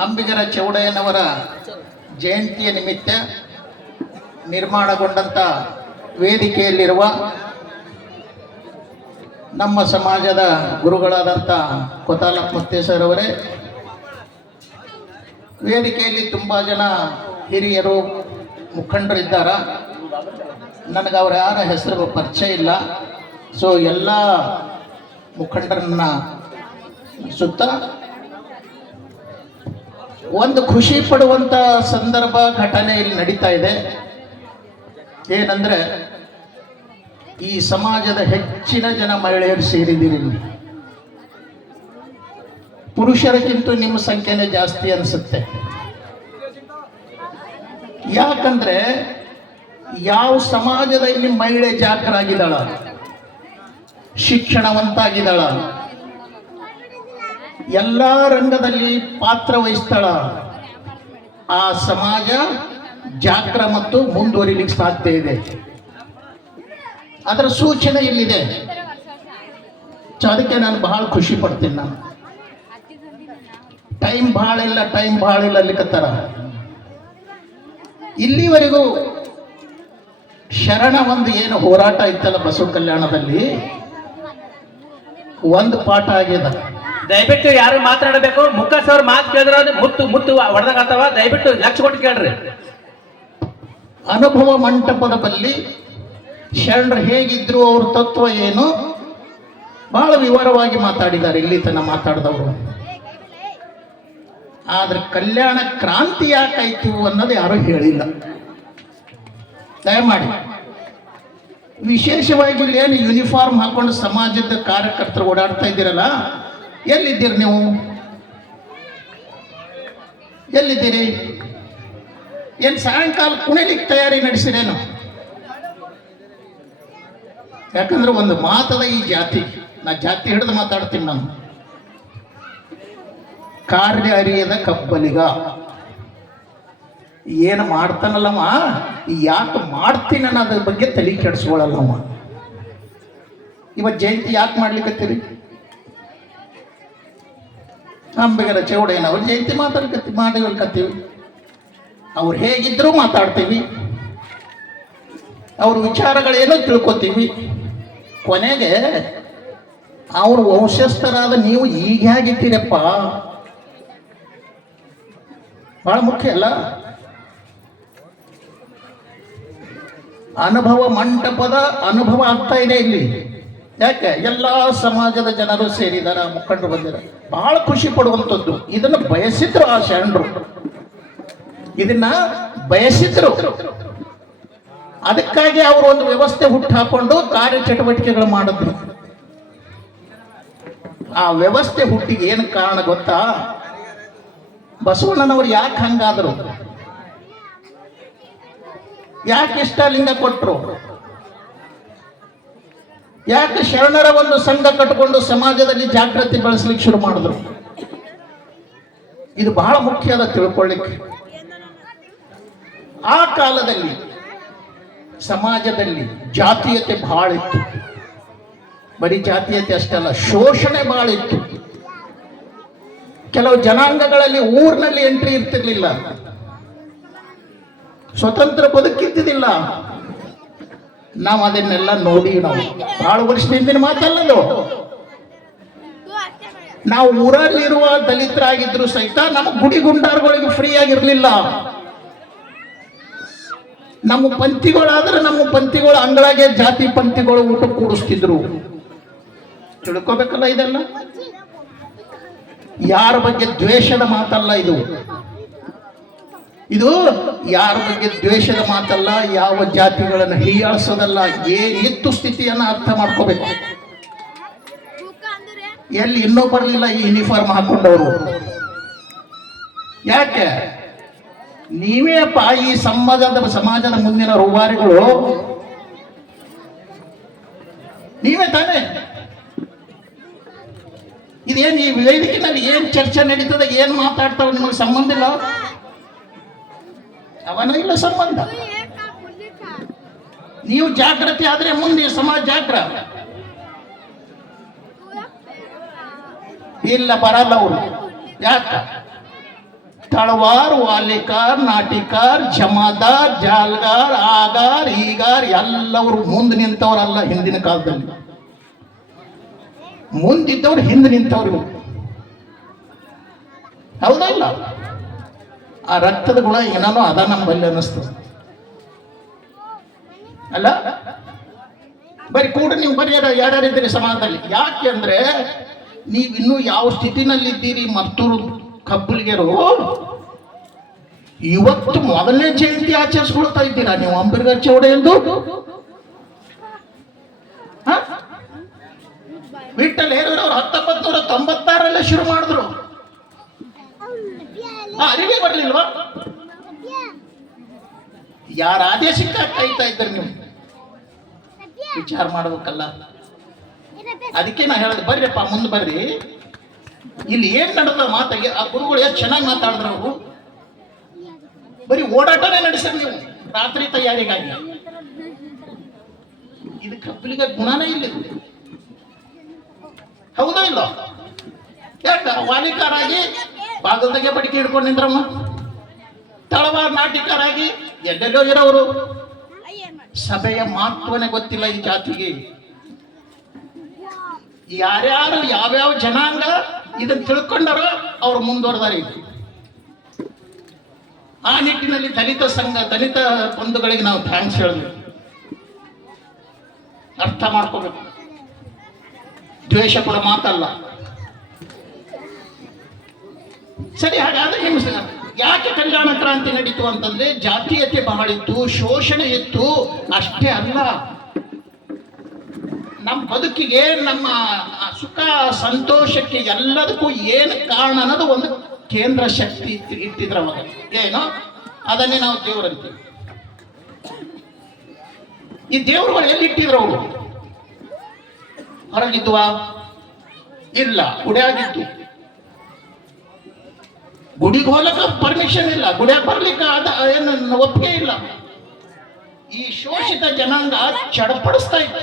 ಅಂಬಿಗರ ಚೌಡಯ್ಯನವರ ಜಯಂತಿಯ ನಿಮಿತ್ತ ನಿರ್ಮಾಣಗೊಂಡಂಥ ವೇದಿಕೆಯಲ್ಲಿರುವ ನಮ್ಮ ಸಮಾಜದ ಗುರುಗಳಾದಂಥ ಕೊತಾಲ ಮುತ್ತೇಸರ್ ಅವರೇ, ವೇದಿಕೆಯಲ್ಲಿ ತುಂಬ ಜನ ಹಿರಿಯರು, ಮುಖಂಡರಿದ್ದಾರ? ನನಗೆ ಅವ್ರ ಯಾರ ಹೆಸರು ಪರಿಚಯ ಇಲ್ಲ. ಸೊ ಎಲ್ಲ ಮುಖಂಡರನ್ನ ಸುತ್ತ ಒಂದು ಖುಷಿ ಪಡುವಂತ ಸಂದರ್ಭ ಘಟನೆ ಇಲ್ಲಿ ನಡೀತಾ ಇದೆ. ಏನಂದ್ರೆ, ಈ ಸಮಾಜದ ಹೆಚ್ಚಿನ ಜನ ಮಹಿಳೆಯರು ಸೇರಿದ್ದೀರಿ ಪುರುಷರಿಗಿಂತ ನಿಮ್ಮ ಸಂಖ್ಯೆನೇ ಜಾಸ್ತಿ ಅನಿಸುತ್ತೆ. ಯಾಕಂದ್ರೆ, ಯಾವ ಸಮಾಜದಲ್ಲಿ ಮಹಿಳೆ ಜಾಗರಾಗಿದ್ದಾಳ ಶಿಕ್ಷಣವಂತಾಗಿದ್ದಾಳ? ಎಲ್ಲ ರಂಗದಲ್ಲಿ ಪಾತ್ರ ವಹಿಸ್ತಾಳ. ಆ ಸಮಾಜ ಜಾಗ್ರ ಮತ್ತು ಮುಂದುವರಿಲಿಕ್ಕೆ ಸಾಧ್ಯ ಇದೆ. ಅದರ ಸೂಚನೆ ಇಲ್ಲಿದೆ. ಅದಕ್ಕೆ ನಾನು ಬಹಳ ಖುಷಿ ಪಡ್ತೀನಿ ನಾನು. ಟೈಮ್ ಭಾಳ ಇಲ್ಲ, ಟೈಮ್ ಭಾಳ ಇಲ್ಲ ಅಲ್ಲಿಕತ್ತಾರ ಇಲ್ಲಿವರೆಗೂ ಶರಣ ಒಂದು ಏನು ಹೋರಾಟ ಇತ್ತಲ್ಲ ಬಸವ ಕಲ್ಯಾಣದಲ್ಲಿ? ಒಂದು ಪಾಠ ಆಗ್ಯದ. ದಯವಿಟ್ಟು ಯಾರು ಮಾತಾಡಬೇಕು? ಮುಖ ಸರ್ ಮಾತು ಕೇಳಿದ್ರೆ ಅದು ಮುತ್ತು ಮುತ್ತು ಹೊಡೆದಾಗತ್ತವ ದಯವಿಟ್ಟು ಲಕ್ಷ ಕೊಟ್ಟು ಕೇಳ್ರಿ. ಅನುಭವ ಮಂಟಪದ ಬಲ್ಲಿ ಶರಣರು ಹೇಗಿದ್ರು ಅವ್ರ ತತ್ವ ಏನು? ಬಹಳ ವಿವರವಾಗಿ ಮಾತಾಡಿದ್ದಾರೆ ಇಲ್ಲಿ ತನ್ನ ಮಾತಾಡಿದವರು. ಆದ್ರೆ ಕಲ್ಯಾಣ ಕ್ರಾಂತಿ ಯಾಕಾಯ್ತು ಅನ್ನೋದು ಯಾರು ಹೇಳಿಲ್ಲ. ದಯಮಾಡಿ. ವಿಶೇಷವಾಗಿ ಏನು ಯೂನಿಫಾರ್ಮ್ ಹಾಕೊಂಡು ಸಮಾಜದ ಕಾರ್ಯಕರ್ತರು ಓಡಾಡ್ತಾ ಇದ್ದೀರಲ್ಲ, ಎಲ್ಲಿದ್ದೀರಿ ನೀವು? ಎಲ್ಲಿದ್ದೀರಿ? ಏನು ಸಾಯಂಕಾಲ ಕುಣಿಲಿಕ್ಕೆ ತಯಾರಿ ನಡೆಸಿರೇನು? ಯಾಕಂದ್ರೆ ಒಂದು ಮಾತದ ಈ ಜಾತಿ, ನಾ ಜಾತಿ ಹಿಡಿದು ಮಾತಾಡ್ತೀನಿ ನಾನು. ಕಾರ್ಯ ಅರಿಯದ ಕಬ್ಬಲಿಗ. ಏನು ಮಾಡ್ತಾನಲ್ಲವ ಯಾಕೆ ಮಾಡ್ತೀನಿ ಅನ್ನೋದ್ರ ಬಗ್ಗೆ ತಲೆ ಕೆಡಿಸ್ಕೊಳ್ಳಲ್ಲವ ಇವತ್ತು ಜಯಂತಿ ಯಾಕೆ ಮಾಡ್ಲಿಕ್ಕತ್ತೀರಿ ಅಂಬಿಗರ ಚೌಡಯ್ಯನವ್ರು ಜಯಂತಿ ಮಾತಾಡ್ಕತ್ತಿ ಮಾತಾಡ್ಕತ್ತೀವಿ ಅವ್ರು ಹೇಗಿದ್ರು ಮಾತಾಡ್ತೀವಿ. ಅವ್ರ ವಿಚಾರಗಳೇನೋ ತಿಳ್ಕೊತೀವಿ. ಕೊನೆಗೆ ಅವ್ರ ವಂಶಸ್ಥರಾದ ನೀವು ಈಗ ಹೇಗಿದ್ದೀರಪ್ಪ? ಬಹಳ ಮುಖ್ಯ ಅಲ್ಲ? ಅನುಭವ ಮಂಟಪದ ಅನುಭವ ಆಗ್ತಾ ಇದೆ ಇಲ್ಲಿ. ಯಾಕೆ? ಎಲ್ಲ ಸಮಾಜದ ಜನರು ಸೇರಿದಾರ ಮುಖಂಡರು ಬಂದಿರ ಬಹಳ ಖುಷಿ ಪಡುವಂಥದ್ದು. ಇದನ್ನು ಬಯಸಿದ್ರು ಆ ಶರಣರು ಇದನ್ನ ಬಯಸಿದ್ರು. ಅದಕ್ಕಾಗಿ ಅವರು ಒಂದು ವ್ಯವಸ್ಥೆ ಹುಟ್ಟು ಹಾಕೊಂಡು ಕಾರ್ಯಚಟುವಟಿಕೆಗಳು ಮಾಡಿದ್ರು. ಆ ವ್ಯವಸ್ಥೆ ಹುಟ್ಟಿಗೆ ಏನು ಕಾರಣ ಗೊತ್ತಾ? ಬಸವಣ್ಣನವರು ಯಾಕೆ ಹಂಗಾದ್ರು? ಯಾಕೆ ಇಷ್ಟಲಿಂಗ ಕೊಟ್ಟರು ಯಾಕೆ ಶರಣರ ಒಂದು ಸಂಘ ಕಟ್ಟಿಕೊಂಡು ಸಮಾಜದಲ್ಲಿ ಜಾಗೃತಿ ಬೆಳೆಸಲಿಕ್ಕೆ ಶುರು ಮಾಡಿದ್ರು? ಇದು ಬಹಳ ಮುಖ್ಯ ಅದ ತಿಳ್ಕೊಳ್ಳಿಕ್ಕೆ ಆ ಕಾಲದಲ್ಲಿ ಸಮಾಜದಲ್ಲಿ ಜಾತೀಯತೆ ಬಹಳ ಇತ್ತು. ಬರೀ ಜಾತೀಯತೆ ಅಷ್ಟಲ್ಲ ಶೋಷಣೆ ಬಹಳ ಇತ್ತು. ಕೆಲವು ಜನಾಂಗಗಳಲ್ಲಿ ಊರಿನಲ್ಲಿ ಎಂಟ್ರಿ ಇರ್ತಿರ್ಲಿಲ್ಲ. ಸ್ವತಂತ್ರ ಬದುಕಿದ್ದಿಲ್ಲ ನಾವು ಅದನ್ನೆಲ್ಲ ನೋಡಿ ನಾವು. ಬಹಳ ವರ್ಷದಿಂದ ಮಾತಲ್ಲದು. ನಾವು ಊರಲ್ಲಿರುವ ದಲಿತರಾಗಿದ್ರು ಸಹಿತ ನಮ್ಮ ಗುಡಿ ಗುಂಡಾರ್ಗಳಿಗೆ ಫ್ರೀ ಆಗಿರ್ಲಿಲ್ಲ. ನಮ್ಮ ಪಂಥಿಗಳಾದ್ರೆ ನಮ್ಮ ಪಂಥಿಗಳು ಅಂಗಳಾಗೆ ಜಾತಿ ಪಂಥಿಗಳು ಊಟ ಕೂಡಿಸ್ತಿದ್ರು. ತಿಳ್ಕೊಬೇಕಲ್ಲ ಇದೆಲ್ಲ? ಯಾರ ಬಗ್ಗೆ ದ್ವೇಷದ ಮಾತಲ್ಲ ಇದು? ಇದು ಯಾರ ಬಗ್ಗೆ ದ್ವೇಷದ ಮಾತಲ್ಲ, ಯಾವ ಜಾತಿಗಳನ್ನು ಹೀಯಾಳಿಸೋದಲ್ಲ ಏನಿತ್ತು ಸ್ಥಿತಿಯನ್ನ ಅರ್ಥ ಮಾಡ್ಕೋಬೇಕು. ಎಲ್ಲಿ ಇನ್ನೂ ಬರಲಿಲ್ಲ ಈ ಯೂನಿಫಾರ್ಮ್ ಹಾಕೊಂಡವರು. ಯಾಕೆ? ನೀವೇ ಅಪ್ಪ ಈ ಸಮಾಜದ ಸಮಾಜದ ಮುಂದಿನ ರೂಬಾರಿಗಳು ನೀವೇ ತಾನೇ. ಇದೇನು ಈ ವೇದಿಕೆನಲ್ಲಿ ಏನ್ ಚರ್ಚೆ ನಡೀತದೆ, ಏನ್ ಮಾತಾಡ್ತಾವ ನಿಮಗೆ ಸಂಬಂಧ ಇಲ್ಲ? ಅವನ ಇಲ್ಲ ಸಂಬಂಧ. ನೀವು ಜಾಗೃತಿ ಆದ್ರೆ ಮುಂದೆ ಸಮಾಜ ಜಾಗ್ರ. ಇಲ್ಲ, ಬರಲ್ಲ ಅವರು. ಯಾಕ? ತಳವಾರ್ ವಾಲಿಕಾರ್ ನಾಟಿಕಾರ್, ಜಮಾದಾರ್, ಜಾಲ್ಗಾರ್, ಆಗಾರ್, ಈಗಾರ್, ಎಲ್ಲವರು ಮುಂದೆ ನಿಂತವರಲ್ಲ ಹಿಂದಿನ ಕಾಲದಲ್ಲಿ. ಮುಂದಿದ್ದವ್ರು ಹಿಂದೆ ನಿಂತವ್ರು. ಹೌದಲ್ಲ ಆ ರಕ್ತದ ಗುಣ ಏನಾನೋ ಅದ ನಮ್ಮಲ್ಲಿ ಅನ್ನಿಸ್ತದೆ. ಅಲ್ಲ? ಬರೀ ಕೂಡ, ನೀವು ಬರೀ ಯಾರ್ಯಾರಿದ್ದೀರಿ ಸಮಾಜದಲ್ಲಿ. ಯಾಕೆ ಅಂದ್ರೆ ನೀವು ಇನ್ನೂ ಯಾವ ಸ್ಥಿತಿನಲ್ಲಿದ್ದೀರಿ ಮತ್ತೂರು ಕಬ್ಬುಲಿಗೆರು? ಇವತ್ತು ಮೊದಲನೇ ಜಯಂತಿ ಆಚರಿಸ್ಕೊಳ್ತಾ ಇದ್ದೀರಾ ನೀವು ಅಂಬೇಡ್ಕರ್ ಚೌಡ ಎಂದು? ವಿಠಲ್ ಹೇರೂರವ್ರು ಹತ್ತೊಂಬತ್ತು ನೂರ ತೊಂಬತ್ತಾರಲ್ಲೇ ಶುರು ಮಾಡಿದ್ರು. ಆ, ಅರಿವೇ ಬರ್ಲಿಲ್ವಾ? ಯಾರ ಆದೇಶಕ್ಕೆ ಕಾಯ್ತಾ ಇದ್ದಾರೆ ನೀವು? ವಿಚಾರ ಮಾಡ್ಬೇಕಲ್ಲ. ಅದಕ್ಕೆ ನಾ ಹೇಳೋದು ಬರ್ರಿಪ್ಪ ಮುಂದೆ ಬರ್ರಿ. ಇಲ್ಲಿ ಏನ್ ನಡೆದ ಮಾತಾಗಿ ಆ ಗುರುಗಳು ಎಷ್ಟು ಚೆನ್ನಾಗಿ ಮಾತಾಡಿದ್ರು ಅವರು? ಬರೀ ಓಡಾಟನೇ ನಡೆಸ್ರಿ ನೀವು ರಾತ್ರಿ ತಯಾರಿಗಾಗಿ. ಇದು ಕಪ್ಪಲಿಗೆ ಗುಣನೇ ಇಲ್ಲ. ಹೌದಾ ಇಲ್ಲ? ಯಾಕ ವಾಲಿಕಾರಾಗಿ ಬಾಗಲ್ದಾಗೆ ಬಡಿಕೆ ಹಿಡ್ಕೊಂಡು ನಿಂದ್ರಮ್ಮ. ತಳವಾರ ನಾಟಿಕರಾಗಿ ಎಲ್ಲೆಲ್ಲೋ ಇರೋರು ಸಭೆಯ ಮಹತ್ವನೇ ಗೊತ್ತಿಲ್ಲ ಈ ಜಾತಿಗೆ. ಯಾರ್ಯಾರು, ಯಾವ್ಯಾವ ಜನಾಂಗ ಇದನ್ನ ತಿಳ್ಕೊಂಡಾರೋ ಅವ್ರು ಮುಂದುವರೆದಾರೆ. ಆ ನಿಟ್ಟಿನಲ್ಲಿ ದಲಿತ ಸಂಘ, ದಲಿತ ಬಂಧುಗಳಿಗೆ ನಾವು ಥ್ಯಾಂಕ್ಸ್ ಹೇಳಿದ್ವಿ ಅರ್ಥ ಮಾಡ್ಕೋಬೇಕು. ದ್ವೇಷ ಕೂಡ ಮಾತಲ್ಲ. ಸರಿ, ಹಾಗಾದ್ರೆ ಹಿಂಸೆ ಯಾಕೆ ಕಲ್ಯಾಣ ಕ್ರಾಂತಿ ನಡೀತು ಅಂತಂದ್ರೆ ಜಾತೀಯತೆ ಬಹಳ ಇತ್ತು ಶೋಷಣೆ ಇತ್ತು. ಅಷ್ಟೇ ಅಲ್ಲ. ನಮ್ಮ ಬದುಕಿಗೆ, ನಮ್ಮ ಸುಖ, ಸಂತೋಷಕ್ಕೆ ಎಲ್ಲದಕ್ಕೂ ಏನು ಕಾರಣ ಅನ್ನೋದು ಒಂದು ಕೇಂದ್ರ ಶಕ್ತಿ ಇಟ್ಟಿದ್ರ ಅವಾಗ. ಏನು? ಅದನ್ನೇ ನಾವು ದೇವರಂತೀವಿ ಈ ದೇವರುಗಳು ಎಲ್ಲಿ ಇಟ್ಟಿದ್ರು ಅವರು? ಹೊರಗಿದ್ವಾ? ಇಲ್ಲ. ಗುಡಿಯಾಗಿತ್ತು ಗುಡಿಗೆ ಹೋಗ್ಲಿಕ್ಕೆ ಪರ್ಮಿಷನ್ ಇಲ್ಲ. ಗುಡಿಯಾಗ ಬರ್ಲಿಕ್ಕೆ ಅದ ಏನು ಒಪ್ಪಿಗೆ ಇಲ್ಲ. ಈ ಶೋಷಿತ ಜನಾಂಗ ಚಡಪಡಿಸ್ತಾ ಇತ್ತು.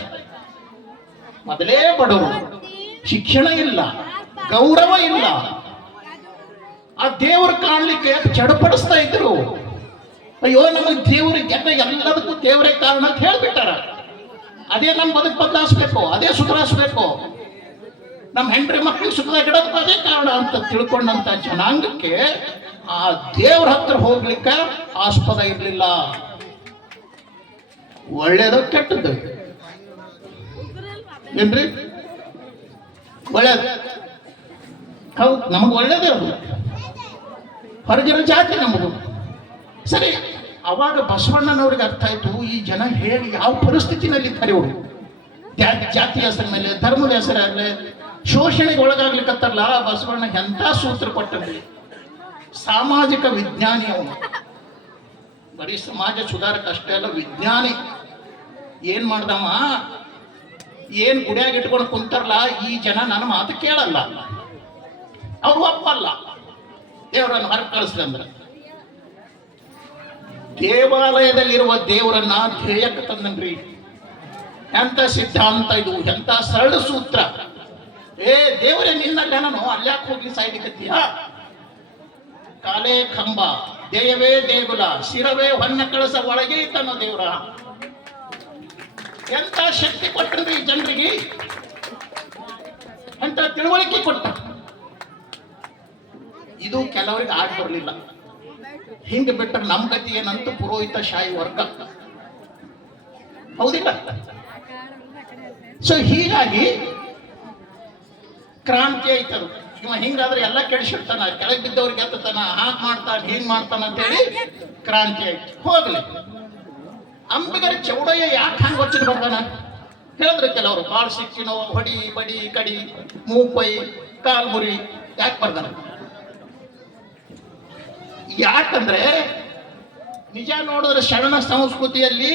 ಮೊದಲೇ ಬಡವರು, ಶಿಕ್ಷಣ ಇಲ್ಲ, ಗೌರವ ಇಲ್ಲ. ಆ ದೇವರು ಕಾಣಲಿಕ್ಕೆ ಚಡಪಡಿಸ್ತಾ ಇದ್ರು. ಅಯ್ಯೋ, ನಮಗೆ ದೇವ್ರಿಗೆ ಎಲ್ಲ ಎಲ್ಲದಕ್ಕೂ ದೇವರೇ ಕಾರಣ ಅಂತ ಹೇಳ್ಬಿಟ್ಟಾರ. ಅದೇ ನಮ್ಮ ಬದುಕು ಬದಲಾಯಿಸ್ಬೇಕು ಅದೇ ಸುಧಾರಿಸ್ಬೇಕು. ನಮ್ಮ ಹೆಂಡ್ರಿ ಸುಖದ ಸುಖದಾಗಿಡೋದಕ್ಕೂ ಅದೇ ಕಾರಣ ಅಂತ ತಿಳ್ಕೊಂಡಂತ ಜನಾಂಗಕ್ಕೆ ಆ ದೇವ್ರ ಹತ್ರ ಹೋಗ್ಲಿಕ್ಕೆ ಆಸ್ಪದ ಇರಲಿಲ್ಲ. ಒಳ್ಳೇದು ಕೆಟ್ಟದ್ದು. ಏನ್ರಿ? ಒಳ್ಳೇದು. ಹೌದು, ನಮಗೆ ಒಳ್ಳೇದೇ ಅದು. ಹೊರಗಿರೋ ಜಾತಿ ನಮಗೂ ಸರಿ, ಅವಾಗ ಬಸವಣ್ಣನವ್ರಿಗೆ ಅರ್ಥ ಆಯ್ತು, ಈ ಜನ ಹೇಳಿ ಯಾವ ಪರಿಸ್ಥಿತಿನಲ್ಲಿ ಇವರು? ಜಾ- ಜಾತಿ ಹೆಸರಿನಲ್ಲಿ, ಧರ್ಮದ ಹೆಸರಲ್ಲಿ ಶೋಷಣೆಗೆ ಒಳಗಾಗ್ಲಿಕ್ಕತ್ತಲ್ಲ ಬಸವಣ್ಣ ಎಂಥ ಸೂತ್ರ ಕೊಟ್ಟನ್ರಿ ಸಾಮಾಜಿಕ ವಿಜ್ಞಾನಿ ಅವನು. ಬರೀ ಸಮಾಜ ಸುಧಾರಕ ಅಷ್ಟೇ ಅಲ್ಲ, ವಿಜ್ಞಾನಿ. ಏನ್ ಮಾಡ್ದವ? ಏನ್ ಗುಡಿಯಾಗ ಇಟ್ಕೊಂಡು ಕುಂತಾರಲ್ಲ, ಈ ಜನ ನನ್ನ ಮಾತು ಕೇಳಲ್ಲ. ಅವ್ರು ಒಪ್ಪಲ್ಲ. ದೇವರನ್ನು ಹೊರಗೆ ಕಳಿಸ್ರಂದ್ರ ದೇವಾಲಯದಲ್ಲಿರುವ ದೇವರನ್ನ ಧ್ಯೇಯಕ್ಕೆ ತಂದನ್ರಿ ಎಂತ ಸಿದ್ಧಾಂತ ಇದು ಎಂತ ಸರಳ ಸೂತ್ರ. ಏ, ದೇವರೇ, ನಿನ್ನ ನಾನು ಅಲ್ಯಾಕೆ ಹೋಗಿ ಸಾಯ್ಲಿಕತ್ತೀಯ ಕಾಲೇ ಕಂಬ, ದೇಯವೇ ದೇಗುಲ, ಶಿರವೇ ಹೊನ್ನ ಕಳಸ ಒಳಗೆ ತನ್ನ ದೇವರ. ಎಂತ ಶಕ್ತಿ ಕೊಟ್ಟನ್ರಿ ಜನರಿಗೆ? ಅಂತ ತಿಳುವಳಿಕೆ ಕೊಟ್ಟ. ಇದು ಕೆಲವರಿಗೆ ಆಟ ಬರಲಿಲ್ಲ. ಹಿಂಗೆ ಬಿಟ್ಟರೆ ನಮ್ಮ ಗತಿ ಏನಂತೂ ಪುರೋಹಿತ ಶಾಹಿ ವರ್ಗ. ಹೌದಿಲ್ಲ? ಸೊ ಹೀಗಾಗಿ ಕ್ರಾಂತಿ ಆಯ್ತದು. ಇವ ಹಿಂಗಾದ್ರೆ ಎಲ್ಲ ಕೆಡಿಸಿರ್ತಾನ, ಕೆಳಗೆ ಬಿದ್ದವ್ರಿಗೆ ಎತ್ತತಾನ, ಹಾಗೆ ಮಾಡ್ತಾನ, ಹಿಂಗ್ ಮಾಡ್ತಾನ ಅಂತೇಳಿ ಕ್ರಾಂತಿ ಆಯ್ತು. ಹೋಗ್ಲಿ. ಅಂಬಿಗರ ಚೌಡಯ್ಯ ಯಾಕೆ ಹಂಗೆ ಹೊಚ್ಚಿದ್ ಬರ್ತಾನ ಹೇಳಿದ್ರೆ ಕೆಲವರು ಕಾಳು ಸಿಕ್ಕಿನೋ ಹೊಡಿ, ಬಡಿ, ಕಡಿ, ಮೂಪೈ ಕಾಲ್ ಮುರಿ ಯಾಕೆ ಬರ್ತಾನ ಯಾಕಂದ್ರೆ, ನಿಜ ನೋಡಿದ್ರೆ ಶರಣ ಸಂಸ್ಕೃತಿಯಲ್ಲಿ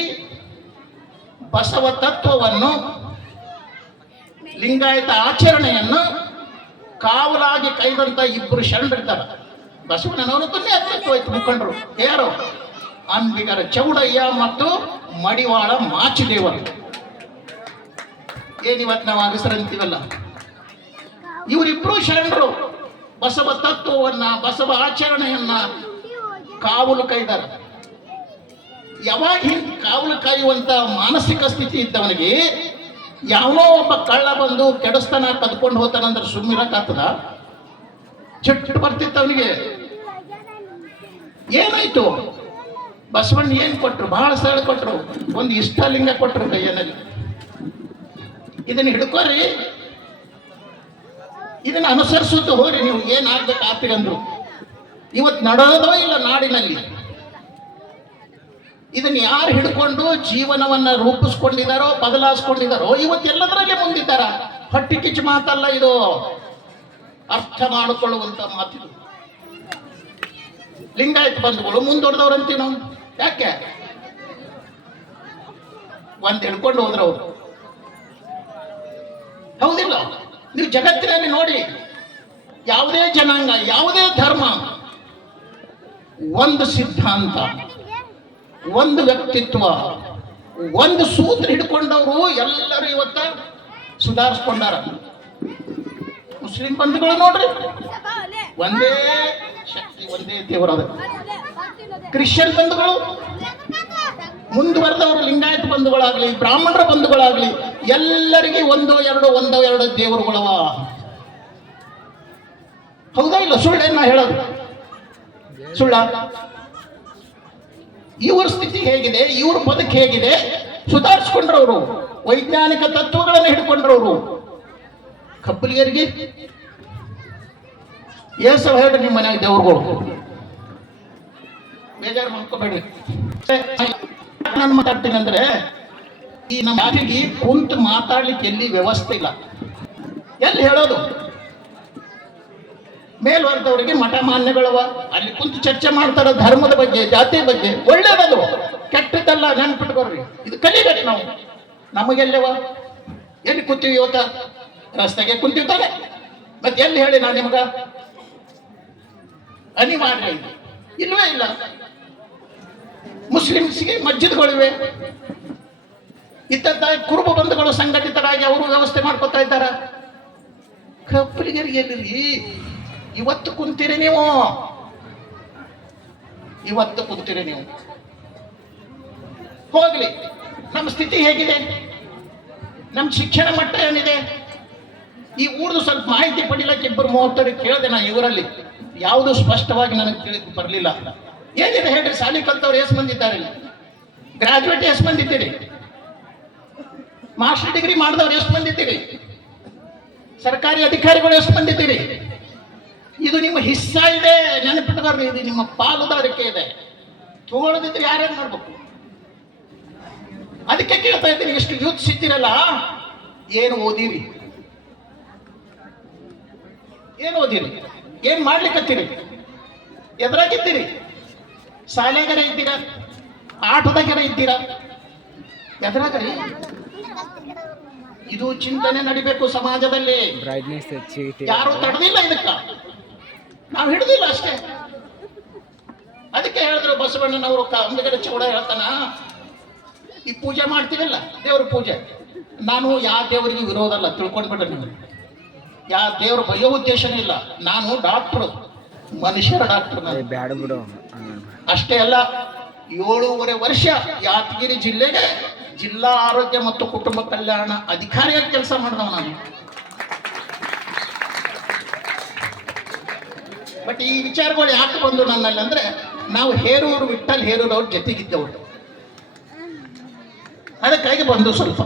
ಬಸವ ತತ್ವವನ್ನು ಲಿಂಗಾಯತ ಆಚರಣೆಯನ್ನು ಕಾವಲಾಗಿ ಕೈದಂತ ಇಬ್ಬರು ಶರಣರಿದ್ದಾರೆ. ಬಸವಣ್ಣನವರು ನೇತೃತ್ವ ಹೋಯ್ತು ಮುಖಂಡರು. ಯಾರು? ಅಂಬಿಗರ ಚೌಡಯ್ಯ ಮತ್ತು ಮಡಿವಾಳ ಮಾಚಿದೇವರು. ಏನಿವತ್ತು ನಾವು ಅಗಸರಂತೀವಲ್ಲ ಇವರಿಬ್ರು ಶರಣರು. ಬಸವ ತತ್ವವನ್ನ, ಬಸವ ಆಚರಣೆಯನ್ನ ಕಾವಲು ಕೈದಾರ. ಯಾವಾಗ ಹಿಂಗೆ ಕಾವಲು ಕಾಯುವಂತ ಮಾನಸಿಕ ಸ್ಥಿತಿ ಇದ್ದವನಿಗೆ ಯಾವನೋ ಒಬ್ಬ ಕಳ್ಳ ಬಂದು ಕೆಡಸ್ತಾನ ಕದ್ಕೊಂಡು ಹೋಗ್ತಾನಂದ್ರೆ ಸುಮ್ಮಿರಕ್ಕಾಗ್ತದ ಚಿಟ್ಟು ಬರ್ತಿತ್ತು ಅವನಿಗೆ. ಏನಾಯ್ತು? ಬಸವಣ್ಣ ಏನ್ ಕೊಟ್ರು? ಬಹಳ ಸರಳ ಕೊಟ್ರು. ಒಂದು ಇಷ್ಟಲಿಂಗ ಕೊಟ್ರು ಕೈಯಲ್ಲಿ ಇದನ್ನ ಹಿಡ್ಕೋರಿ. ಇದನ್ನ ಅನುಸರಿಸುತ್ತ ಹೋರಿ ನೀವು ಏನಾಗ್ಬೇಕು ಆತಿಗಂದ್ರು ಇವತ್ತು ನಡೋದೋ ಇಲ್ಲ ನಾಡಿನಲ್ಲಿ. ಇದನ್ನ ಯಾರು ಹಿಡ್ಕೊಂಡು ಜೀವನವನ್ನ ರೂಪಿಸ್ಕೊಂಡಿದ್ದಾರೋ ಬದಲಾಯಿಸ್ಕೊಂಡಿದ್ದಾರೋ ಇವತ್ತು ಎಲ್ಲದರಲ್ಲೇ ಮುಂದಿದ್ದಾರ. ಹೊಟ್ಟಿ ಕಿಚ್ಚು ಮಾತಲ್ಲ ಇದು. ಅರ್ಥ ಮಾಡಿಕೊಳ್ಳುವಂತ ಮಾತಿದು. ಲಿಂಗಾಯತ್ ಬಂಧುಗಳು ಮುಂದೊಡ್ದವ್ರಂತೀವಿ ನಾವು ಯಾಕೆ? ಒಂದ್ ಹಿಡ್ಕೊಂಡು ಹೋದ್ರ ಅವರು. ಹೌದಿಲ್ಲ. ನೀವು ಜಗತ್ತಿನಲ್ಲಿ ನೋಡಿ, ಯಾವುದೇ ಜನಾಂಗ, ಯಾವುದೇ ಧರ್ಮ, ಒಂದು ಸಿದ್ಧಾಂತ. ಒಂದು ವ್ಯಕ್ತಿತ್ವ, ಒಂದು ಸೂತ್ರ ಹಿಡ್ಕೊಂಡವರು ಎಲ್ಲರೂ ಇವತ್ತ ಸುಧಾರಿಸ್ಕೊಂಡಾರ. ಮುಸ್ಲಿಂ ಬಂಧುಗಳು ನೋಡ್ರಿ, ಒಂದೇ ಶಕ್ತಿ, ಒಂದೇ ದೇವರ ಕ್ರಿಶ್ಚಿಯನ್ ಬಂಧುಗಳು, ಮುಂದುವರೆದವರು ಲಿಂಗಾಯತ ಬಂಧುಗಳಾಗ್ಲಿ, ಬ್ರಾಹ್ಮಣರ ಬಂಧುಗಳಾಗ್ಲಿ, ಎಲ್ಲರಿಗೆ ಒಂದೋ ಎರಡು ಒಂದೋ ಎರಡು ದೇವರುಗಳವ. ಹೌದಾ ಇಲ್ಲ ಸುಳ್ಳೇನ ಹೇಳೋದು? ಸುಳ್ಳ? ಇವ್ರ ಸ್ಥಿತಿ ಹೇಗಿದೆ, ಇವ್ರ ಬದುಕು ಹೇಗಿದೆ, ಸುಧಾರಿಸ್ಕೊಂಡ್ರವರು, ವೈಜ್ಞಾನಿಕ ತತ್ವಗಳನ್ನು ಹಿಡ್ಕೊಂಡ್ರವರು. ಕಪ್ಪಲಿಗರಿಗೆ ಏಸು ಹೇಳ್ರಿ ನಿಮ್ಮ ಮನ್ಯಾಗ ದೇವ್ರುಗಳು. ಬೇಜಾರು ಮಾಡ್ಕೋಬೇಡಿ ನಾನು ಮಾತಾಡ್ತೀನಿ ಅಂದ್ರೆ, ಈ ನಮ್ಮ ಕುಂತು ಮಾತಾಡ್ಲಿಕ್ಕೆ ಎಲ್ಲಿ ವ್ಯವಸ್ಥೆ ಇಲ್ಲ. ಎಲ್ಲಿ ಹೇಳೋದು? ಮೇಲ್ವರ್ಗದವರಿಗೆ ಮಠ ಮಾನ್ಯಗಳವ. ಅಲ್ಲಿ ಕುಂತು ಚರ್ಚೆ ಮಾಡ್ತಾರ ಧರ್ಮದ ಬಗ್ಗೆ, ಜಾತಿ ಬಗ್ಗೆ ಒಳ್ಳೇದದು ಕೆಟ್ಟದ್ದಲ್ಲ ನೆನ್ಪಿಟ್ಕೊಳ್ರಿ. ಇದು ಕಲಿಬೇಕು ನಾವು. ನಮಗೆಲ್ಲವ? ಎಲ್ಲಿ ಕೂತೀವಿ ಇವತ್ತ? ರಸ್ತೆಗೆ ಕುಂತಿರ್ತಾರೆ ಮತ್ತೆ ಎಲ್ಲಿ ಹೇಳಿ ನಾನು ನಿಮಗ? ಅನಿವಾರ್ಯ ಇದು. ಇಲ್ವೇ ಇಲ್ಲ. ಮುಸ್ಲಿಮ್ಸ್ಗೆ ಮಸ್ಜಿದ್ಗಳಿವೆ. ಇದ್ದಂತ ಕುರುಬ ಬಂಧುಗಳು ಸಂಘಟಿತರಾಗಿ ಅವರು ವ್ಯವಸ್ಥೆ ಮಾಡ್ಕೊತಾ ಇದ್ದಾರ. ಕಪ್ಪಲಿಗರಿಗೆ ಇವತ್ತು ಕುಂತೀರಿ ನೀವು. ಇವತ್ತು ಕುಂತೀರಿ ನೀವು. ಹೋಗ್ಲಿ. ನಮ್ಮ ಸ್ಥಿತಿ ಹೇಗಿದೆ? ನಮ್ಮ ಶಿಕ್ಷಣ ಮಟ್ಟ ಏನಿದೆ? ಈ ಊರ್ದು ಸ್ವಲ್ಪ ಮಾಹಿತಿ ಪಡಿಲಕ್ಕೆ ಇಬ್ಬರು ಮೂವತ್ತರಿಗೆ ಕೇಳಿದೆ ನಾನು ಇವರಲ್ಲಿ. ಯಾವುದು ಸ್ಪಷ್ಟವಾಗಿ ನನಗೆ ತಿಳಿದು ಬರಲಿಲ್ಲ. ಏನಿದೆ ಹೇಳ್ರಿ, ಸಾಲಿ ಕಲ್ತವ್ರು ಎಷ್ಟು ಬಂದಿದ್ದಾರೆ ಗ್ರಾಜುಯೇಟ್ ಎಷ್ಟು ಬಂದಿದ್ದೀರಿ ಮಾಸ್ಟರ್ ಡಿಗ್ರಿ ಮಾಡಿದವ್ರು ಎಷ್ಟು ಬಂದಿದ್ದೀರಿ ಸರ್ಕಾರಿ ಅಧಿಕಾರಿಗಳು ಎಷ್ಟು ಮಂದಿ ಇದ್ದೀರಿ? ಇದು ನಿಮ್ಮ ಹಿಸ್ಸ ಇದೆ ನೆನಪಿಟ್ಟುಕೊಳ್ರಿ ಇದು ನಿಮ್ಮ ಪಾಲುದಾರಿಕೆ ಇದೆ. ತೋಳದಿದ್ರೆ ಯಾರ್ಯಾರು ಮಾಡ್ಬೇಕು? ಅದಕ್ಕೆ ಕೇಳ್ತಾ ಇದ್ದೀನಿ ಎಷ್ಟು ಯೂತ್ ಸಿಕ್ತಿರಲ್ಲ ಏನು ಓದಿರಿ? ಏನು ಓದಿರಿ? ಏನ್ ಮಾಡ್ಲಿಕ್ಕತ್ತೀರಿ ಎದುರಾಗಿದ್ದೀರಿ? ಶಾಲೆಗರ ಇದ್ದೀರಾ? ಆಟದಾಗರ ಇದ್ದೀರಾ? ಎದುರಾಗರಿ? ಇದು ಚಿಂತನೆ ನಡಿಬೇಕು ಸಮಾಜದಲ್ಲಿ. ಯಾರು ತಡೆದಿಲ್ಲ ಇದಕ್ಕ. ನಾವು ಹಿಡಿದಿಲ್ಲ ಅಷ್ಟೇ. ಅದಕ್ಕೆ ಹೇಳಿದ್ರು ಬಸವಣ್ಣನವರು ಅಂಬೆಗರ ಚೌಡ ಹೇಳ್ತಾನ? ಈ ಪೂಜೆ ಮಾಡ್ತೀವಲ್ಲ ದೇವ್ರ ಪೂಜೆ. ನಾನು ಯಾವ ದೇವರಿಗೂ ವಿರೋಧ ಅಲ್ಲ ತಿಳ್ಕೊಂಡ್ಬಿಟ್ರೆ ನೀವು ಯಾವ ದೇವ್ರ ಭಯ ಉದ್ದೇಶನೇ ಇಲ್ಲ. ನಾನು ಡಾಕ್ಟ್ರು ಮನುಷ್ಯರ ಡಾಕ್ಟರ್ ಬಿಡು. ಅಷ್ಟೇ ಅಲ್ಲ ಏಳೂವರೆ ವರ್ಷ ಯಾದಗಿರಿ ಜಿಲ್ಲೆಗೆ ಜಿಲ್ಲಾ ಆರೋಗ್ಯ ಮತ್ತು ಕುಟುಂಬ ಕಲ್ಯಾಣ ಅಧಿಕಾರಿಯಾಗಿ ಕೆಲಸ ಮಾಡಿದವ ನಾನು. ಬಟ್ ಈ ವಿಚಾರಗಳು ಯಾಕೆ ಬಂದು ನನ್ನಲ್ಲಿ ಅಂದ್ರೆ ನಾವು ಹೇರೂರು ವಿಠಲ್ ಹೇರೂರು ಅವ್ರ ಜೊತೆಗಿದ್ದವರು. ಅದಕ್ಕಾಗಿ ಬಂದು ಸ್ವಲ್ಪ.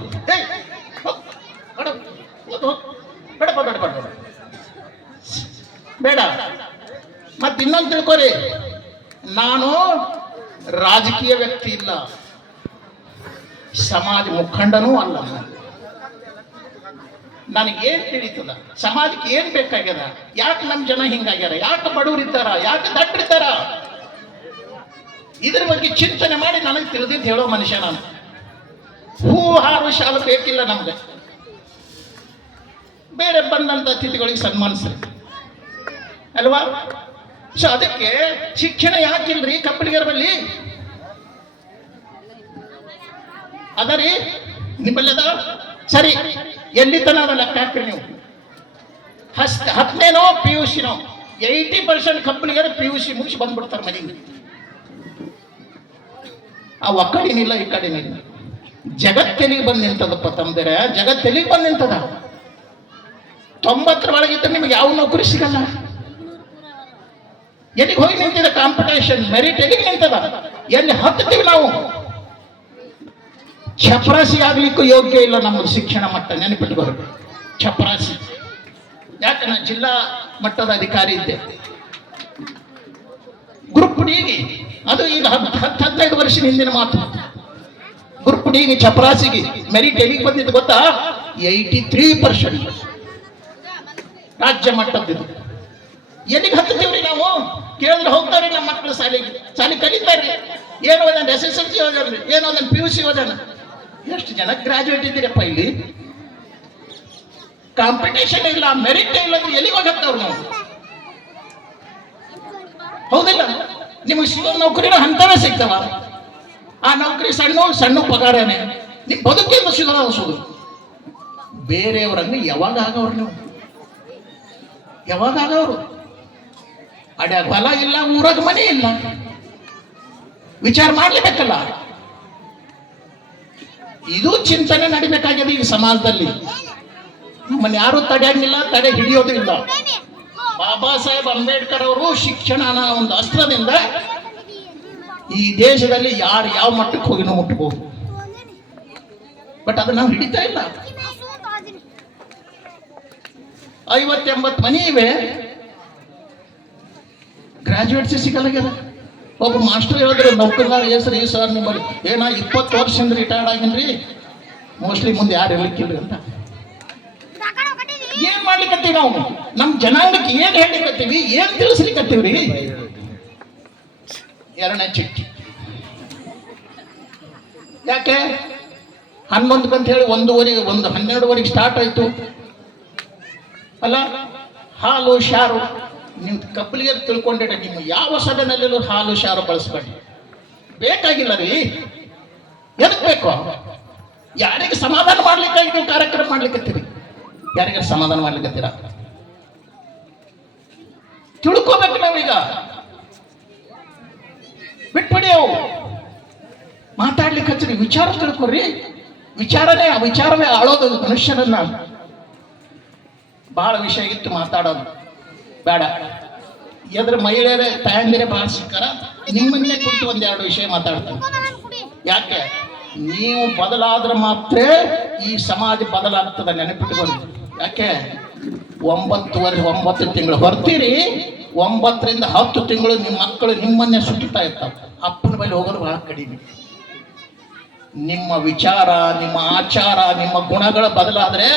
ಬೇಡ, ಬೇಡ ಬೇಡ ಮತ್ತೆ ಇನ್ನೊಂದು ತಿಳ್ಕೊರಿ. ನಾನು ರಾಜಕೀಯ ವ್ಯಕ್ತಿ ಇಲ್ಲ. ಸಮಾಜ ಮುಖಂಡನೂ ಅಲ್ಲ ನನಗೇನ್ ತಿಳಿತದ? ಸಮಾಜಕ್ಕೆ ಏನು ಬೇಕಾಗ್ಯದ? ಯಾಕೆ ನಮ್ಮ ಜನ ಹಿಂಗಾಗ್ಯಾರ? ಯಾಕೆ ಬಡವರಿದ್ದಾರ ಯಾಕೆ ದಡ್ಡರಿದ್ದಾರ ಇದ್ರ ಬಗ್ಗೆ ಚಿಂತನೆ ಮಾಡಿ ನನಗೆ ತಿಳಿದಿದ್ದು ಹೇಳೋ ಮನುಷ್ಯ ನಾನು. ಹೂ, ಹಾರು, ಶಾಲು ಬೇಕಿಲ್ಲ ನಮ್ಗೆ. ಬೇರೆ ಬಂದಂತ ಅತಿಥಿಗಳಿಗೆ ಸನ್ಮಾನಿಸ್ರಿ. ಅಲ್ವಾ? ಸೊ ಅದಕ್ಕೆ ಶಿಕ್ಷಣ ಯಾಕಿಲ್ರಿ ಕಪ್ಪಲಿಗರ ಬಲ್ಲಿ? ಅದರಿ? ನಿಮ್ಮಲ್ಲದ? ಸರಿ. ಎಲ್ಲಿ ತನ ಅದ ಲೆಕ್ಕ ಹಾಕ್ರಿ ನೀವು? ಹಸ್ಟ್ ಹತ್ತನೇನೋ ಪಿ ಯು ಸಿನೋ ಏಯ್ಟಿ ಪರ್ಸೆಂಟ್ ಕಂಪ್ನಿಗಾರ ಪಿ ಯು ಸಿ ಮುಗಿಸಿ ಬಂದ್ಬಿಡ್ತಾರೆ ಮನೆಗೆ. ಆ ಒಕ್ಕಡಿನಿಲ್ಲ, ಈ ಕಡೆನಿಲ್ಲ. ಜಗತ್ತೆಲಿಗೆ ಬಂದು ನಿಂತದಪ್ಪ ತಂದರೆ. ಜಗತ್ತೆಲಿಗೆ ಬಂದು ನಿಂತದ. ತೊಂಬತ್ತರ ಒಳಗಿದ್ದರೆ ನಿಮ್ಗೆ ಯಾವ ನೌಕರಿ ಸಿಗಲ್ಲ. ಎಲ್ಲಿಗೆ ಹೋಗಿ ನಿಂತಿದೆ ಕಾಂಪಿಟೇಷನ್ ಮೆರಿಟ್ ಎಲ್ಲಿಗೆ ನಿಂತದ? ಎಲ್ಲಿ ಹತ್ತೀವಿ ನಾವು? ಚಪರಾಸಿ ಆಗ್ಲಿಕ್ಕೂ ಯೋಗ್ಯ ಇಲ್ಲ ನಮ್ಮ ಶಿಕ್ಷಣ ಮಟ್ಟ ನೆನಪಿಟ್ಕೋಬೇಕು ಚಪರಾಸಿ ಯಾಕೆ ಜಿಲ್ಲಾ ಮಟ್ಟದ ಅಧಿಕಾರಿ ಇದ್ದೆ? ಗ್ರೂಪ್ ಡಿಗೆ ಅದು ಈಗ ಹತ್ತು ಹದಿನೈದು ವರ್ಷ ಹಿಂದಿನ ಮಾತು. ಗ್ರೂಪ್ ಡಿಗೆ ಚಪರಾಸಿಗೆ ಮೆರಿಟ್ ಎಲ್ಲಿಗೆ ಬಂದಿದ್ದು ಗೊತ್ತಾ? ಏಯ್ಟಿ ತ್ರೀ ಪರ್ಸೆಂಟ್ ರಾಜ್ಯ ಮಟ್ಟದ್ದು. ಎಲ್ಲಿಗೆ ಹತ್ತಿದ್ದೀವ್ರಿ ನಾವು? ಕೇಳಿದ್ರೆ ಹೋಗ್ತಾರೆ ನಮ್ಮ ಮಕ್ಕಳು ಶಾಲೆಗೆ. ಶಾಲೆ ಕಲಿತಾರೆ ಏನೋ ಒಂದೊಂದು ಎಸ್ ಎಸ್ ಎಲ್ ಸಿ ಓದಾನ್ರಿ ಏನೋ ಒಂದೊಂದು ಪಿ ಯು ಸಿ ಓದಾನ ಎಷ್ಟು ಜನ ಗ್ರಾಜುಯೇಟ್ ಇದ್ದೀರಪ್ಪ ಇಲ್ಲಿ? ಕಾಂಪಿಟೇಷನ್ ಇಲ್ಲ ಮೆರಿಟ್ ಇಲ್ಲ ಅಂದ್ರೆ ಎಲ್ಲಿಗೆ ಹೋಗತ್ತವ್ರು ನಾವು? ಹೌದಿಲ್ಲ, ನಿಮಗೆ ಸಿಗೋ ನೌಕರಿನ ಅಂತವೇ ಸಿಗ್ತಾವ. ಆ ನೌಕರಿ ಸಣ್ಣ ಸಣ್ಣ ಪಗಾರನೇ. ನಿಮ್ ಬದುಕಿಂದ ಅನ್ಸೋದು ಬೇರೆಯವರಂಗೆ ಯಾವಾಗ ಆಗವ್ರು ನೀವು? ಯಾವಾಗ ಆಗವ್ರು? ಅಡ್ಯಾಗ ಹೊಲ ಇಲ್ಲ, ಊರಾಗ ಮನೆ ಇಲ್ಲ. ವಿಚಾರ ಮಾಡ್ಲೇಬೇಕಲ್ಲ? ಇದು ಚಿಂತನೆ ನಡಿಬೇಕಾಗಿದೆ ಈ ಸಮಾಜದಲ್ಲಿ. ನಮ್ಮನ್ನು ಯಾರು ತಡೆಯಂಗಿಲ್ಲ, ತಡೆ ಹಿಡಿಯೋದು ಇಲ್ಲ. ಬಾಬಾ ಸಾಹೇಬ್ ಅಂಬೇಡ್ಕರ್ ಅವರು ಶಿಕ್ಷಣನ ಒಂದು ಅಸ್ತ್ರದಿಂದ ಈ ದೇಶದಲ್ಲಿ ಯಾರು ಯಾವ ಮಟ್ಟಕ್ಕೆ ಹೋಗಿ ನಾವು ಬಟ್ ಅದು ನಾವು ಹಿಡಿತಾ ಇಲ್ಲ. ಐವತ್ತೆಂಬತ್ತು ಮನೆ ಇವೆ. ಗ್ರಾಜುಯೇಟ್ಸ್ ಸಿಗಲ್ಲಾಗ್ಯದ ಒಬ್ಬ ಮಾಸ್ಟರ್ ಹೇಳಿದ್ರು ನೌಕರದಾರ ಹೆಸರು ಈ ಸರ್ ನಿಮ್ಮಲ್ಲಿ ಏನ ಇಪ್ಪತ್ತು ವರ್ಷದಿಂದ ರಿಟೈರ್ಡ್ ಆಗಿನ್ರಿ. ಮೋಸ್ಟ್ಲಿ ಮುಂದೆ ಯಾರು ಹೇಳಿಕ್ಕಿಲ್ಲ ಅಂತ. ಏನ್ ಮಾಡ್ಲಿಕ್ಕತ್ತೀವಿ ನಾವು? ನಮ್ಮ ಜನಾಂಗಕ್ಕೆ ಏನ್ ಹೇಳಿಕತ್ತೀವಿ ಏನ್ ತಿಳಿಸ್ಲಿಕ್ಕತ್ತೀವ್ರಿ ಎರಡನೇ ಚಿಟ್ಟಿ. ಯಾಕೆ? ಹನ್ನೊಂದಕ್ಕೆ ಅಂತ ಹೇಳಿ ಒಂದೂವರೆಗೆ ಒಂದು ಹನ್ನೆರಡುವರೆಗೆ ಸ್ಟಾರ್ಟ್ ಆಯ್ತು. ಅಲ್ಲ? ಹಾಲು, ಶಾರು. ನೀವು ಕಪ್ಪಲಿಗೆ ತಿಳ್ಕೊಂಡಿರ ನೀವು ಯಾವ ಸದನಲ್ಲೂ ಹಾಲು ಶಾರು ಬಳಸ್ಬೇಡಿ. ಬೇಕಾಗಿಲ್ಲ ರೀ ಎದಕ್ ಬೇಕು? ಯಾರಿಗೆ ಸಮಾಧಾನ ಮಾಡ್ಲಿಕ್ಕೆ ನೀವು ಕಾರ್ಯಕ್ರಮ ಮಾಡ್ಲಿಕ್ಕತ್ತೀರಿ ಯಾರಿಗೆ ಸಮಾಧಾನ ಮಾಡ್ಲಿಕ್ಕತ್ತೀರ ತಿಳ್ಕೋಬೇಕು ನಾವೀಗ ಬಿಟ್ಬಿಡಿ ಅವು. ಮಾತಾಡ್ಲಿಕ್ಕೆ ಹಚ್ಚಿರಿ. ವಿಚಾರ ತಿಳ್ಕೊರಿ. ವಿಚಾರನೇ, ಆ ವಿಚಾರವೇ ಆಳೋದು ಮನುಷ್ಯರನ್ನ ಬಹಳ ವಿಷಯ ಇತ್ತು ಮಾತಾಡೋದು. ಬೇಡ. ಎದ್ರ ಮಹಿಳೆಯರೇ ತಾಯಂದಿರೇ ಬಹಳ ಸಿಕ್ಕಾರ. ನಿಮ್ಮನ್ನೇ ಕುರಿತು ಒಂದೆರಡು ವಿಷಯ ಮಾತಾಡ್ತಾರೆ ಯಾಕೆ? ನೀವು ಬದಲಾದ್ರೆ ಮಾತ್ರ ಈ ಸಮಾಜ ಬದಲಾಗ್ತದೆ ನೆನಪಿಟ್ಕೊಂಡು ಯಾಕೆ? ಒಂಬತ್ತುವರೆ ಒಂಬತ್ತು ತಿಂಗಳು ಹೊರ್ತೀರಿ, ಒಂಬತ್ತರಿಂದ ಹತ್ತು ತಿಂಗಳು ನಿಮ್ಮ ಮಕ್ಕಳು ನಿಮ್ಮನ್ನೇ ಸುತ್ತಾ ಇರ್ತಾವೆ. ಅಪ್ಪನ ಮೇಲೆ ಹೋಗೋದು ಬಹಳ ಕಡಿಮೆ. ನಿಮ್ಮ ವಿಚಾರ, ನಿಮ್ಮ ಆಚಾರ, ನಿಮ್ಮ ಗುಣಗಳು ಬದಲಾದರೆ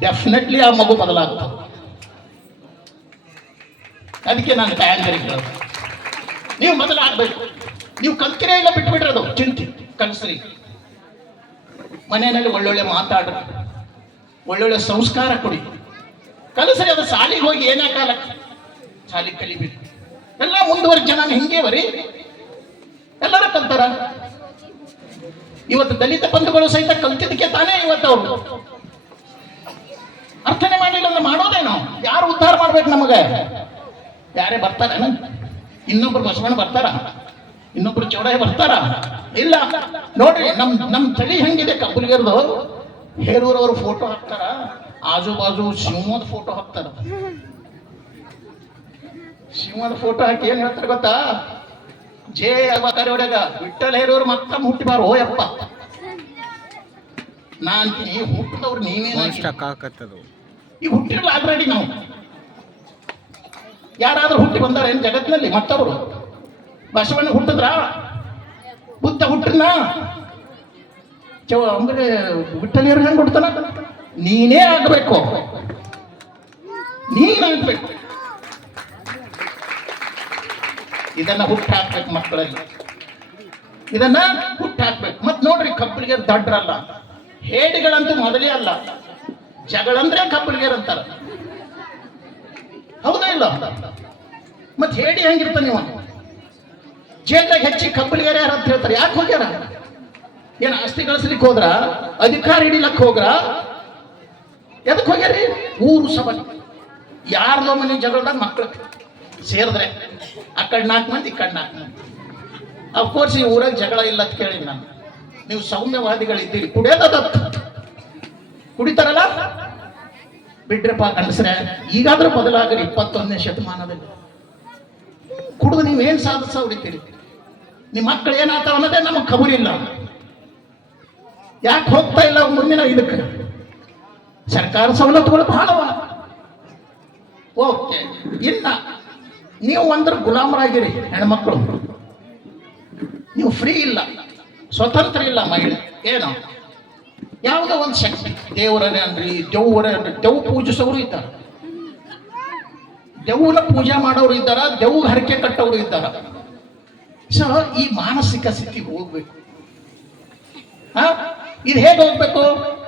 ಡೆಫಿನೆಟ್ಲಿ ಆ ಮಗು ಬದಲಾಗ್ತದೆ ಅದಕ್ಕೆ ನಾನು ತಯಾರಿ ಕೇಳೋದು ನೀವು ಆಡ್ಬೇಕು ನೀವು ಕಲ್ತಿರೇ ಇಲ್ಲ ಬಿಟ್ಬಿಟ್ರೆ ಅದು ಚಿಂತೆ, ಕನ್ಸರಿ. ಮನೆಯಲ್ಲಿ ಒಳ್ಳೊಳ್ಳೆ ಮಾತಾಡ್ರಿ. ಒಳ್ಳೊಳ್ಳೆ ಸಂಸ್ಕಾರ ಕೊಡಿ. ಕಲಿಸ್ರಿ ಅದು ಶಾಲಿಗೆ ಹೋಗಿ ಏನೇ ಕಾಲಕ್ಕೆ ಶಾಲಿಗೆ ಕಲಿಬೇಕು. ಎಲ್ಲ ಮುಂದುವರೆದ ಜನ ಹಿಂಗೆ ಬರೀ. ಎಲ್ಲರೂ ಕಲ್ತಾರ? ಇವತ್ತು ದಲಿತ ಬಂಧುಗಳು ಸಹಿತ ಕಲ್ತಿದ್ದಕ್ಕೆ ತಾನೇ ಇವತ್ತು ಅವರು. ಅರ್ಥನೆ ಮಾಡಲಿಲ್ಲ ಅಂದ್ರೆ ಮಾಡೋದೇನು? ಯಾರು ಉದ್ಧಾರ ಮಾಡ್ಬೇಕು ನಮಗೆ? ಯಾರೇ ಬರ್ತಾರ? ಇನ್ನೊಬ್ರು ಬಸವಣ್ಣ ಬರ್ತಾರ? ಇನ್ನೊಬ್ರು ಚೌಡಾಯಿ ಬರ್ತಾರ? ಇಲ್ಲ. ನೋಡ್ರಿ ನಮ್ ನಮ್ ತಳಿ ಹೆಂಗಿದೆ ಕಬ್ಬುಲಿಗರ್ದು? ಹೇರೂರವ್ರ ಫೋಟೋ ಹಾಕ್ತಾರ? ಆಜು ಬಾಜು ಸಿಂಹದ ಫೋಟೋ ಹಾಕ್ತಾರ? ಸಿಂಹದ ಫೋಟೋ ಹಾಕಿ ಏನ್ ಹೇಳ್ತಾರೆ ಗೊತ್ತಾ? ಜೇ ಅವತಾರ ಹೊಡೆಗ ವಿಠಲ್ ಹೇರೂರು ಮತ್ತ ಮುಟ್ಟಿಬಾರ ಹೋಯಪ್ಪ ನಾ ಅಂತೀನಿ ಹುಟ್ಟಿದವ್ರು ನೀವೇನು ಈ ಹುಟ್ಟಿರಲ್ಲ ಆಲ್ರೆಡಿ ನಾವು. ಯಾರಾದ್ರೂ ಹುಟ್ಟಿ ಬಂದಾರ ಏನು ಜಗತ್ತಿನಲ್ಲಿ? ಮತ್ತವರು? ಬಸವಣ್ಣ ಹುಟ್ಟಿದ್ರ? ಬುದ್ಧ ಹುಟ್ಟಿದ್ನ? ಚೌ, ಅಂದ್ರೆ ವಿಠಲಿಯರು ಹೆಂಗೆ ಹುಡ್ತಾನ ನೀನೇ ಆಗಬೇಕು. ನೀನಾಗಬೇಕು ಇದನ್ನ ಹುಟ್ಟು ಹಾಕ್ಬೇಕು ಮಕ್ಕಳಲ್ಲಿ. ಇದನ್ನ ಹುಟ್ಟು ಹಾಕ್ಬೇಕು. ಮತ್ ನೋಡ್ರಿ ಕಬ್ಬಲಿಗೆ ದಡ್ರಲ್ಲ. ಹೇಡಿಗಳಂತೂ ಮೊದಲೇ ಅಲ್ಲ. ಜಗಳಂದ್ರೆ ಕಬ್ಬಲಿಗೆರ್ ಅಂತಾರ. ಹೌದಾ ಇಲ್ಲ? ಮತ್ತೆ ಹೇಳಿ ಹೆಂಗಿರ್ತಾನೆ ನೀವು ಜೇಲ್ದಾಗ ಹೆಚ್ಚಿ ಕಬ್ಬಲಿಗೆರೆ ಯಾರು ಅಂತ ಹೇಳ್ತಾರೆ. ಯಾಕೆ ಹೋಗ್ಯಾರ? ಏನ್ ಆಸ್ತಿ ಗಳಿಸ್ಲಿಕ್ಕೆ ಹೋದ್ರ? ಅಧಿಕಾರ ಹಿಡಿಲಕ್ಕೆ ಹೋಗ್ರ? ಎದಕ್ಕೆ ಹೋಗ್ಯಾರಿ? ಊರು ಸಭೆ ಯಾರ್ದೋ ಮನೆ ಜಗಳದಾಗ ಮಕ್ಕಳು ಸೇರಿದ್ರೆ. ಆ ಕಡೆ ನಾಲ್ಕು ಮಂದಿ, ಈ ಕಡೆ ನಾಲ್ಕು ಮಂದಿ. ಅಫ್ಕೋರ್ಸ್ ಈ ಊರಾಗ ಜಗಳ ಇಲ್ಲ ಅಂತ ಕೇಳಿ ನಾನು. ನೀವು ಸೌಮ್ಯವಾದಿಗಳಿದ್ದೀರಿ. ಕುಡಿಯೋದ ಕುಡಿತಾರಲ್ಲ? ಬಿಡ್ರಪ್ಪ ಗಂಡಸ್ರೆ ಈಗಾದ್ರೂ ಬದಲಾಗಲಿ ಇಪ್ಪತ್ತೊಂದನೇ ಶತಮಾನದಲ್ಲಿ. ಕುಡಿದು ನೀವೇನ್ ಸಾಧಿಸ ಹೊಡಿತೀರಿ? ನಿಮ್ಮ ಮಕ್ಕಳು ಏನಾಗ್ತಾವ ಅನ್ನೋದೇ ನಮಗೆ ಕಬೂರಿಲ್ಲ ಯಾಕೆ ಹೋಗ್ತಾ ಇಲ್ಲ ಮುಂದಿನ ಇದಕ್ಕೆ? ಸರ್ಕಾರ ಸವಲತ್ತುಗಳು ಬಹಳವ ಓಕೆ, ಇಲ್ಲ. ನೀವು ಅಂದ್ರೆ ಗುಲಾಮರಾಗಿರಿ, ಹೆಣ್ಮಕ್ಳು. ನೀವು ಫ್ರೀ ಇಲ್ಲ. ಸ್ವತಂತ್ರ ಇಲ್ಲ ಮಹಿಳೆ. ಏನು? ಯಾವುದೋ ಒಂದು ಶಕ್ತಿ. ದೇವರೇ ಅನ್ರಿ ದೆವ್ವರೇ ಅನ್ರಿ. ದೆವ್ ಪೂಜಿಸೋರು ಇದ್ದಾರೆ. ದೆವ್ವನ ಪೂಜೆ ಮಾಡೋರು ಇದ್ದಾರ ದೆವ್ ಹರಕೆ ಕಟ್ಟೋರು ಇದ್ದಾರ. ಸೊ ಈ ಮಾನಸಿಕ ಸ್ಥಿತಿ ಹೋಗ್ಬೇಕು. ಹಾ? ಇದು ಹೇಗೆ ಹೋಗ್ಬೇಕು?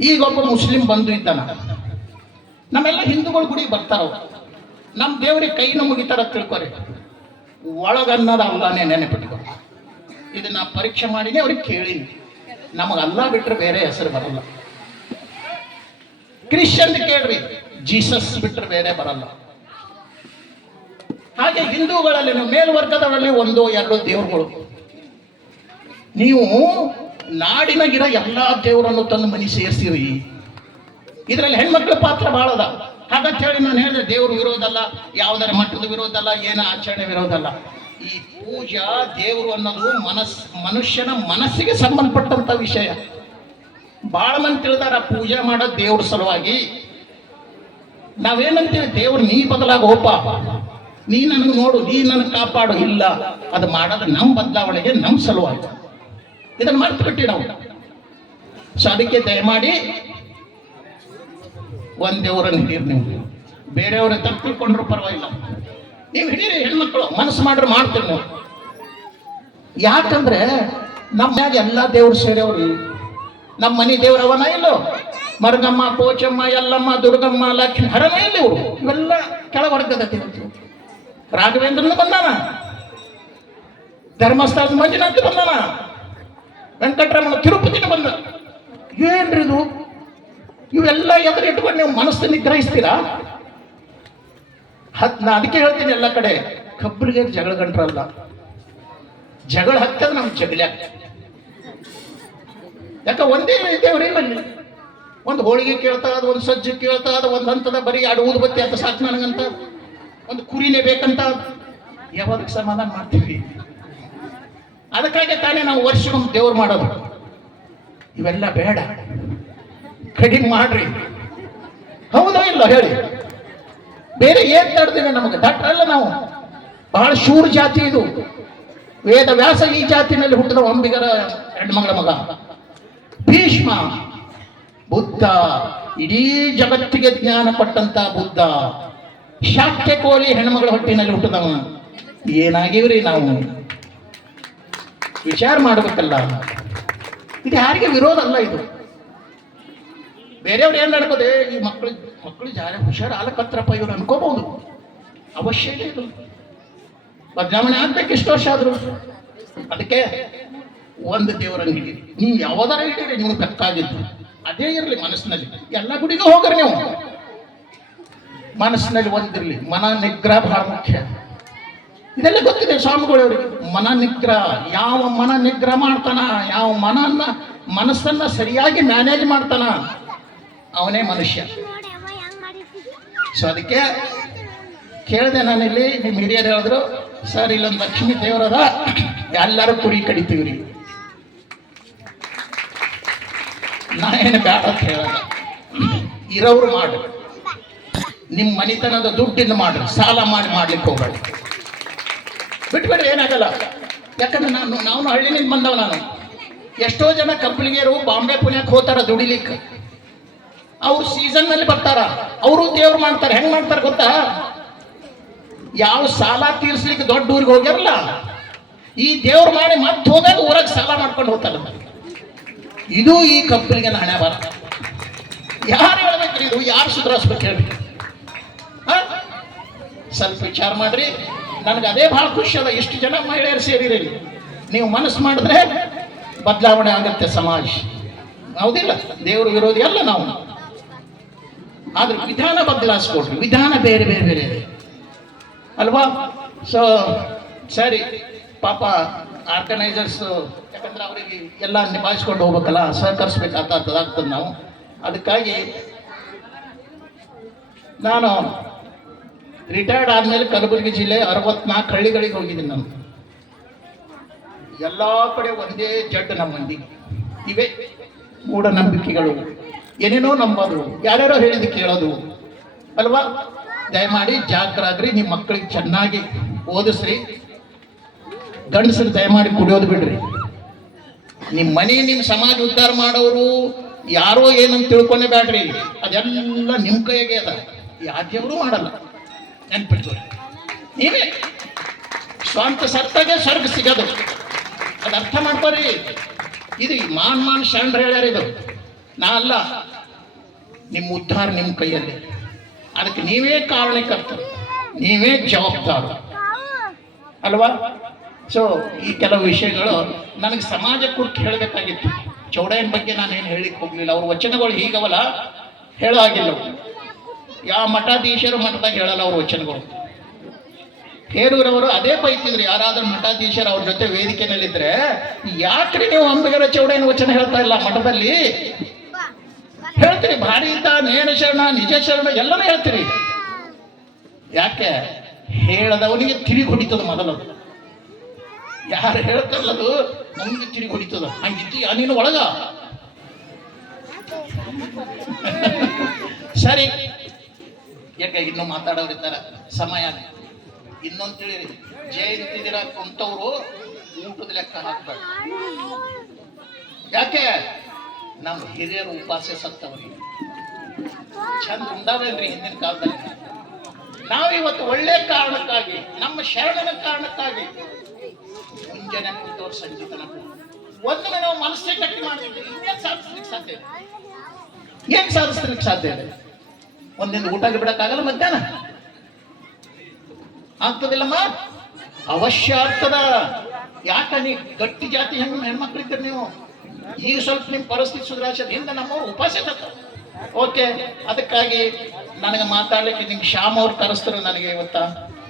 ಈಗ ಒಬ್ಬ ಮುಸ್ಲಿಂ ಬಂದು ಇದ್ದಾನ. ನಮ್ಮೆಲ್ಲ ಹಿಂದೂಗಳು ಗುಡಿ ಬರ್ತಾರ ನಮ್ಮ ದೇವ್ರಿಗೆ ಕೈನ ಮುಗಿತಾರ ತಿಳ್ಕೊರಿ. ಒಳಗನ್ನದ ಅಲ್ಲಾನೇ ನೆನಪಿಟ್ಕೊ. ಇದನ್ನ ಪರೀಕ್ಷೆ ಮಾಡಿನೇ ಅವ್ರಿಗೆ ಕೇಳೀನಿ. ನಮಗೆ ಅಲ್ಲ ಬಿಟ್ಟರೆ ಬೇರೆ ಹೆಸರು ಬರಲ್ಲ. ಕ್ರಿಶ್ಚಿಯನ್ ಕೇಳ್ರಿ, ಜೀಸಸ್ ಬಿಟ್ಟರೆ ಬೇರೆ ಬರಲ್ಲ. ಹಾಗೆ ಹಿಂದೂಗಳಲ್ಲಿ ಮೇಲ್ವರ್ಗದವರಲ್ಲಿ ಒಂದು, ಎರಡು ದೇವರುಗಳು. ನೀವು ನಾಡಿನಾಗಿರೋ ಎಲ್ಲ ದೇವರನ್ನು ತಂದು ಮನಿ ಸೇರಿಸಿರಿ. ಇದರಲ್ಲಿ ಹೆಣ್ಮಕ್ಳ ಪಾತ್ರ ಬಹಳ ಅದ. ಹಾಗಂತ ಹೇಳಿ ನಾನು ಹೇಳಿದೆ, ದೇವರು ವಿರೋಧಲ್ಲ, ಯಾವುದರ ಮಟ್ಟದ ವಿರೋಧಲ್ಲ, ಏನ ಆಚರಣೆ ವಿರೋಧಲ್ಲ. ಈ ಪೂಜಾ ದೇವರು ಅನ್ನೋದು ಮನಸ್, ಮನುಷ್ಯನ ಮನಸ್ಸಿಗೆ ಸಂಬಂಧಪಟ್ಟಂತ ವಿಷಯ. ಬಹಳ ಮಂದಿ ತಿಳಿದಾರ ಪೂಜೆ ಮಾಡೋ ದೇವ್ರ ಸಲುವಾಗಿ. ನಾವೇನಂತೀವಿ, ದೇವ್ರ ನೀ ಬದಲಾಗ ಬದಲಾಗೋಪ ನೀ ನನಗೆ ನೋಡು, ನೀ ನನಗೆ ಕಾಪಾಡು. ಇಲ್ಲ, ಅದು ಮಾಡೋದು ನಮ್ಮ ಬದಲಾವಣೆಗೆ ನಮ್ಮ ಸಲುವಾಗಿ. ಇದನ್ನು ಮರ್ತು ನಾವು. ಸೊ ಅದಕ್ಕೆ ದಯಮಾಡಿ ಒಂದ್ ದೇವರನ್ನು ಹಿಡೀರಿ ನೀವು. ಬೇರೆಯವ್ರ ತಪ್ಪಿಕೊಂಡ್ರು ಪರವಾಗಿಲ್ಲ. ನೀವು ಹಿಡೀರಿ, ಹೆಣ್ಮಕ್ಳು, ಮನಸ್ಸು ಮಾಡ್ರೆ ಮಾಡ್ತೀರಿ ನೀವು. ಯಾಕಂದ್ರೆ ನಮ್ಮ ಮ್ಯಾಗ ಎಲ್ಲ ದೇವ್ರು ಸೇರ್ಯವ್ರಿ. ನಮ್ಮ ಮನೆ ದೇವ್ರವನ ಇಲ್ಲೋ. ಮರಗಮ್ಮ, ಪೋಚಮ್ಮ ಎಲ್ಲಮ್ಮ ದುರ್ಗಮ್ಮ, ಲಕ್ಷ್ಮಿ ಹರಮ ಇಲ್ಲ ಇವರು. ಇವೆಲ್ಲ ಕೆಳವರ್ಗದ ತಿಂತು ರಾಘವೇಂದ್ರನು ಬಂದಾನ. ಧರ್ಮಸ್ಥಳದ ಮಂಜುನಾಥ ಬಂದಾನ. ವೆಂಕಟರಮಣ ತಿರುಪತಿನ ಬಂದ. ಏನ್ರಿ ಇದು? ಇವೆಲ್ಲ ಎದುರಿಟ್ಕೊಂಡು ನೀವು ಮನಸ್ಸು ನಿಗ್ರಹಿಸ್ತೀರಾ? ಹತ್ ನಾ ಅದಕ್ಕೆ ಹೇಳ್ತೀನಿ ಎಲ್ಲ ಕಡೆ. ಕಬ್ಬರಿಗೆ ಜಗಳ ಗಂಟ್ರಲ್ಲ. ಜಗಳ ಹತ್ತದ ನಮ್ಗೆ ಜಗಳ. ಯಾಕ ಒಂದೇ ದೇವರಿಲ್ಲ ಬನ್ನಿ ಒಂದು ಹೋಳಿಗೆ ಕೇಳ್ತಾ, ಅದು ಒಂದು ಸಜ್ಜು ಕೇಳ್ತಾ, ಅದು ಒಂದು ಹಂತದ ಬರೀ ಎರಡು ಊದುಬತ್ತಿ ಅಂತ ಸಾಕು ನನಗಂತ. ಒಂದು ಕುರಿನೇ ಬೇಕಂತ. ಯಾವಾಗ ಸಮಾಧಾನ ಮಾಡ್ತೀವಿ. ಅದಕ್ಕಾಗಿ ತಾನೇ ನಾವು ವರ್ಷಕ್ಕೊಂದು ದೇವ್ರು ಮಾಡೋದು. ಇವೆಲ್ಲ ಬೇಡ. ಕಡಿಮೆ ಮಾಡ್ರಿ. ಹೌದಾ ಇಲ್ಲ ಹೇಳಿ. ಬೇರೆ ಏನ್ ತಡ್ತೇವೆ ನಮಗೆ? ಡಾಕ್ಟರ್ ಅಲ್ಲ ನಾವು. ಬಹಳ ಶೂರ್ ಜಾತಿ ಇದು. ವೇದ ವ್ಯಾಸ ಈ ಜಾತಿನಲ್ಲಿ ಹುಟ್ಟಿದ ಅಂಬಿಗರ ಹೆಣ್ಮಗಳ ಮಗ. ಭೀಷ್ಮ, ಬುದ್ಧ, ಇಡೀ ಜಗತ್ತಿಗೆ ಜ್ಞಾನ ಪಟ್ಟಂತ ಬುದ್ಧ. ಶಾಕ್ಯ ಕೋಳಿ ಹೆಣ್ಮಗಳ ಹೊಟ್ಟಿನಲ್ಲಿ ಹುಟ್ಟಿದವ. ಏನಾಗಿವ್ರಿ ನಾವು? ವಿಚಾರ ಮಾಡಬೇಕಲ್ಲ. ಇದು ಯಾರಿಗೆ ವಿರೋಧ ಅಲ್ಲ ಇದು? ಬೇರೆಯವ್ರು ಏನು ನಡ್ಕೋದೆ? ಈ ಮಕ್ಕಳು ಮಕ್ಕಳು ಜಾರಿ ಹುಷಾರು ಆಲಕತ್ರಪ್ಪ ಇವ್ರು ಅನ್ಕೋಬಹುದು. ಅವಶ್ಯ ಇದು. ಬದಲಾವಣೆ ಆಗ್ಬೇಕು ಇಷ್ಟು ವರ್ಷ ಆದ್ರು. ಅದಕ್ಕೆ ಒಂದು ದೇವರನ್ನು ಹಿಡೀರಿ ನೀವು ಯಾವ್ದಾರ ಹಿಡೀರಿ ನೀವು ಬೆಕ್ಕಾಗಿದ್ದು. ಅದೇ ಇರಲಿ ಮನಸ್ಸಿನಲ್ಲಿ. ಎಲ್ಲ ಗುಡಿಗೂ ಹೋಗ್ರಿ ನೀವು. ಮನಸ್ಸಿನಲ್ಲಿ ಒಂದಿರಲಿ ಮನ ನಿಗ್ರಹ ಬಹಳ ಮುಖ್ಯ. ಇದೆಲ್ಲ ಗೊತ್ತಿದೆ ಸ್ವಾಮಿಗಳವರಿಗೆ. ಮನ ನಿಗ್ರಹ. ಯಾವ ಮನ ನಿಗ್ರಹ ಮಾಡ್ತಾನ? ಯಾವ ಮನನ್ನ, ಮನಸ್ಸನ್ನ ಸರಿಯಾಗಿ ಮ್ಯಾನೇಜ್ ಮಾಡ್ತಾನ? ಅವನೇ ಮನುಷ್ಯ. ಸೊ ಅದಕ್ಕೆ ಕೇಳಿದೆ ನಾನಿಲ್ಲಿ ನಿಮ್ಮ ಹಿರಿಯರು ಹೇಳಿದ್ರು ಸರ್ ಇಲ್ಲೊಂದು ಲಕ್ಷ್ಮೀ ದೇವರದ ಎಲ್ಲರೂ ಕುರಿ ಕಡಿತೀವಿ ರೀ ನಾ ಏನು ಬೇಡ ಅಂತ ಹೇಳಲ್ಲ. ಇರೋರು ಮಾಡ್ರಿ ನಿಮ್ಮ ಮನಿತನದ ದುಡ್ಡಿಂದ ಮಾಡ್ರಿ ಸಾಲ ಮಾಡಿ ಮಾಡ್ಲಿಕ್ಕೆ ಹೋಗಬೇಡಿ. ಬಿಟ್ಬಿಡ್ರಿ ಏನಾಗಲ್ಲ. ಯಾಕಂದ್ರೆ ನಾನು ನಾವು ಹಳ್ಳಿನಿಂದ ಬಂದವ ನಾನು. ಎಷ್ಟೋ ಜನ ಕಬ್ಬಲಿಗೆರು ಬಾಂಬೆ ಪುಣ್ಯಕ್ಕೆ ಹೋಗ್ತಾರ ದುಡಿಲಿಕ್ಕೆ. ಅವ್ರು ಸೀಸನ್ನಲ್ಲಿ ಬರ್ತಾರ. ಅವರು ದೇವ್ರು ಮಾಡ್ತಾರೆ. ಹೆಂಗ್ ಮಾಡ್ತಾರೆ ಗೊತ್ತಾ? ಯಾವ ಸಾಲ ತೀರ್ಸ್ಲಿಕ್ಕೆ ದೊಡ್ಡ ಊರಿಗೆ ಹೋಗ್ಯಾರಲ್ಲ? ಈ ದೇವ್ರು ಮಾಡಿ ಮತ್ತೆ ಹೋದಾಗ ಊರಾಗ ಸಾಲ ಮಾಡ್ಕೊಂಡು ಹೋಗ್ತಾರ. ಇದು ಈ ಕಪ್ಪಲಿಗೆ ಹಣ ಬರ ಯಾರು ಹೇಳ್ಬೇಕ್ರಿ ಇದು? ಯಾರು ಸುಧಾರಿಸ್ಬೇಕು ಹೇಳಿ? ಸ್ವಲ್ಪ ವಿಚಾರ ಮಾಡ್ರಿ. ನನಗೆ ಅದೇ ಬಹಳ ಖುಷಿ ಅದ. ಇಷ್ಟು ಜನ ಮಹಿಳೆಯರು ಸೇರಿರಿ ನೀವು ಮನಸ್ಸು ಮಾಡಿದ್ರೆ ಬದಲಾವಣೆ ಆಗತ್ತೆ ಸಮಾಜ. ಹೌದಿಲ್ಲ? ದೇವರು ವಿರೋಧಿ ಅಲ್ಲ ನಾವು. ಆದ್ರೆ ವಿಧಾನ ಬದಲಾಯಿಸ್ಕೊಡ್ರಿ. ವಿಧಾನ ಬೇರೆ ಬೇರೆ ಬೇರೆ ಇದೆ. ಅಲ್ವಾ? ಸೊ ಸರಿ, ಪಾಪ ಆರ್ಗನೈಸರ್ಸ್ ಯಾಕಂದ್ರೆ ಅವರಿಗೆ ಎಲ್ಲ ನಿಭಾಯಿಸ್ಕೊಂಡು ಹೋಗ್ಬೇಕಲ್ಲ ಸಹಕರಿಸ್ಬೇಕಾಗ್ತದೆ ನಾವು. ಅದಕ್ಕಾಗಿ ನಾನು ರಿಟೈರ್ಡ್ ಆದ್ಮೇಲೆ ಕಲಬುರಗಿ ಜಿಲ್ಲೆ ಅರವತ್ನಾಲ್ಕು ಹಳ್ಳಿಗಳಿಗೆ ಹೋಗಿದ್ದೀನಿ ನಾನು. ಎಲ್ಲ ಕಡೆ ಒಂದೇ ಜಡ್ ನಮ್ಮ ಮಂದಿ ಇವೆ ಮೂಢನಂಬಿಕೆಗಳು. ಏನೇನೋ ನಂಬೋದು ಯಾರ್ಯಾರೋ ಹೇಳಿದ ಕೇಳೋದು. ಅಲ್ವಾ? ದಯಮಾಡಿ ಜಾಗ್ರಾಗ್ರಿ ನಿಮ್ಮ ಮಕ್ಕಳಿಗೆ ಚೆನ್ನಾಗಿ ಓದಿಸ್ರಿ. ಗಂಡಸರು ದಯಮಾಡಿ ಕುಡಿಯೋದು ಬಿಡ್ರಿ. ನಿಮ್ಮ ಮನೆ ನಿಮ್ಮ ಸಮಾಜ ಉದ್ಧಾರ ಮಾಡೋರು ಯಾರೋ ಏನಂತ ತಿಳ್ಕೊಂಡೇ ಬ್ಯಾಡ್ರಿ. ಅದೆಲ್ಲ ನಿಮ್ಮ ಕೈಗೆ ಅದ. ಯಾವ್ದೇವರು ಮಾಡಲ್ಲ. ನೆನ್ಪಿಡ್ತೀವಿ ನೀವೇ. ಸ್ವಂತ ಸತ್ತಾಗೆ ಸ್ವರ್ಗ ಸಿಗೋದು. ಅದು ಅರ್ಥ ಮಾಡ್ಕೊರಿ. ಇದು ಮಾನ್ ಮಾನ್ ಶರಣರು ಹೇಳ್ಯಾರ ಇದು. ನಾ ಅಲ್ಲ, ನಿಮ್ಮ ಉದ್ಧಾರ ನಿಮ್ಮ ಕೈಯಲ್ಲಿ. ಅದಕ್ಕೆ ನೀವೇ ಕಾರಣಕರ್ತರು, ನೀವೇ ಜವಾಬ್ದಾರ. ಅಲ್ವಾ? ಸೊ ಈ ಕೆಲವು ವಿಷಯಗಳು ನನಗೆ ಸಮಾಜ ಕುರಿತು ಹೇಳಬೇಕಾಗಿತ್ತು. ಚೌಡಯ್ಯನ ಬಗ್ಗೆ ನಾನು ಏನು ಹೇಳಿಕ್ ಹೋಗ್ಲಿಲ್ಲ. ಅವ್ರ ವಚನಗಳು ಹೀಗವಲ್ಲ ಹೇಳೋ ಹಾಗಿಲ್ಲ ಅವು. ಯಾವ ಮಠಾಧೀಶರು ಮಠದಾಗ ಹೇಳಲ್ಲ ಅವ್ರ ವಚನಗಳು. ಹೇರೂರವರು ಅದೇ ಬೈತಿದ್ರು, ಯಾರಾದ್ರೂ ಮಠಾಧೀಶರು ಅವ್ರ ಜೊತೆ ವೇದಿಕೆಯಲ್ಲಿದ್ದರೆ ಯಾಕ್ರಿ ನೀವು ಅಂಬಿಗರ ಚೌಡಯ್ಯನ ವಚನ ಹೇಳ್ತಾ ಇಲ್ಲ ಮಠದಲ್ಲಿ? ಹೇಳ್ತೀರಿ ಭಾರಿ ಇದ್ದ ನೇಣ ಶರಣ, ನಿಜ ಶರಣ, ಎಲ್ಲನೂ ಹೇಳ್ತೀರಿ ಯಾಕೆ? ಹೇಳದವನಿಗೆ ತಿಳಿ ಹೊಡಿತದ ಮೊದಲು. ಯಾರು ಹೇಳ್ತಲ್ಲದು ನಮಗೆ ತಿಳಿ ಹೊಡಿತದ ಹಂಗಿದ್ದೀಯ ನೀನು ಒಳಗ. ಸರಿ. ಯಾಕೆ ಇನ್ನು ಮಾತಾಡೋರಿದ್ದಾರೆ ಸಮಯ ಇನ್ನೊಂದು ತಿಳಿರಿ. ಜಯಂತಿ ದಿನ ಕುಂತವ್ರು? ಊಟದ ಲೆಕ್ಕ ಹಾಕ್ಬೇಡ ಯಾಕೆ? ನಮ್ಮ ಹಿರಿಯರು ಉಪವಾಸ ಸತ್ತವ್ರಿ. ಚಂದ ಉಂಡಾವೇನ್ರಿ ಹಿಂದಿನ ಕಾಲದಲ್ಲಿ. ನಾವಿವತ್ತು ಒಳ್ಳೆ ಕಾರಣಕ್ಕಾಗಿ, ನಮ್ಮ ಶರಣನ ಕಾರಣಕ್ಕಾಗಿ ಮುಂಜಾನೆ ಕುಂತವ್ರು ಸಂಜೆ ಒಮ್ಮೆ ನಾವು ಮನಸ್ಸೇ ಗಟ್ಟಿ ಮಾಡಿದ್ವಿ ಇನ್ನೇನು ಸಾಧ್ಯ ಏನ್ ಸಾಧಿಸ್ಲಿಕ್ಕೆ ಸಾಧ್ಯ ಇದೆ ಒಂದಿನ ಊಟ ಬಿಡಕ್ಕಾಗಲ್ಲ ಮಧ್ಯಾಹ್ನ? ಆಗ್ತದಿಲ್ಲಮ್ಮ ಅವಶ್ಯ ಆಗ್ತದ. ಯಾಕ ನೀ ಗಟ್ಟಿ ಜಾತಿ ಹೆಣ್ಣು ಹೆಣ್ಮಕ್ಳಿದ್ದೀರಿ ನೀವು? ಈಗ ಸ್ವಲ್ಪ ನಿಮ್ಮ ಪರಿಸ್ಥಿತಿ ಸುಧಾರಿಸೋದು ಹಿಂದೆ ನಮ್ಮವ್ರು ಉಪವಾಸ ಓಕೆ ಅದಕ್ಕಾಗಿ ನನಗೆ ಮಾತಾಡ್ಲಿಕ್ಕೆ ನಿಮ್ಗೆ ಶ್ಯಾಮ್ ಅವ್ರು ಕರೆಸ್ತಾರೆ ನನಗೆ ಇವತ್ತ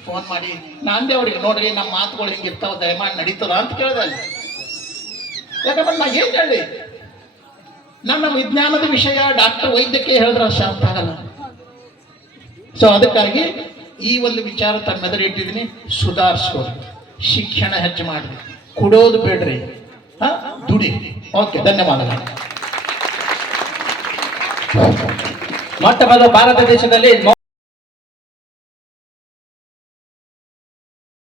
ಫೋನ್ ಮಾಡಿ. ನಾಂದೆ ಅವ್ರಿಗೆ ನೋಡ್ರಿ ನಮ್ಮ ಮಾತುಗಳು ಹಿಂಗಿರ್ತಾವ ದಯಮಾಡಿ ನಡೀತದ ಅಂತ ಕೇಳಿದೆ ಯಾಕಂದ್ರೆ ನಾ ಏನ್ ಹೇಳಿ ನನ್ನ ವಿಜ್ಞಾನದ ವಿಷಯ ಡಾಕ್ಟರ್ ವೈದ್ಯಕ್ಕೆ ಹೇಳಿದ್ರೆ ಅಷ್ಟು ಅರ್ಥ ಆಗಲ್ಲ. ಸೊ ಅದಕ್ಕಾಗಿ ಈ ಒಂದು ವಿಚಾರ ತನ್ನ ಮೆದುಳು ಇಟ್ಟಿದ್ದೀನಿ. ಸುಧಾರಿಸ್ಕೊಡಿ ಶಿಕ್ಷಣ ಹೆಚ್ಚು ಮಾಡ್ರಿ ಕೊಡೋದು ಬೇಡ್ರಿ. ಹಾ? ದುಡಿ. ಓಕೆ ಧನ್ಯವಾದಗಳು. ಮೊಟ್ಟ ಮೊದಲು ಭಾರತ ದೇಶದಲ್ಲಿ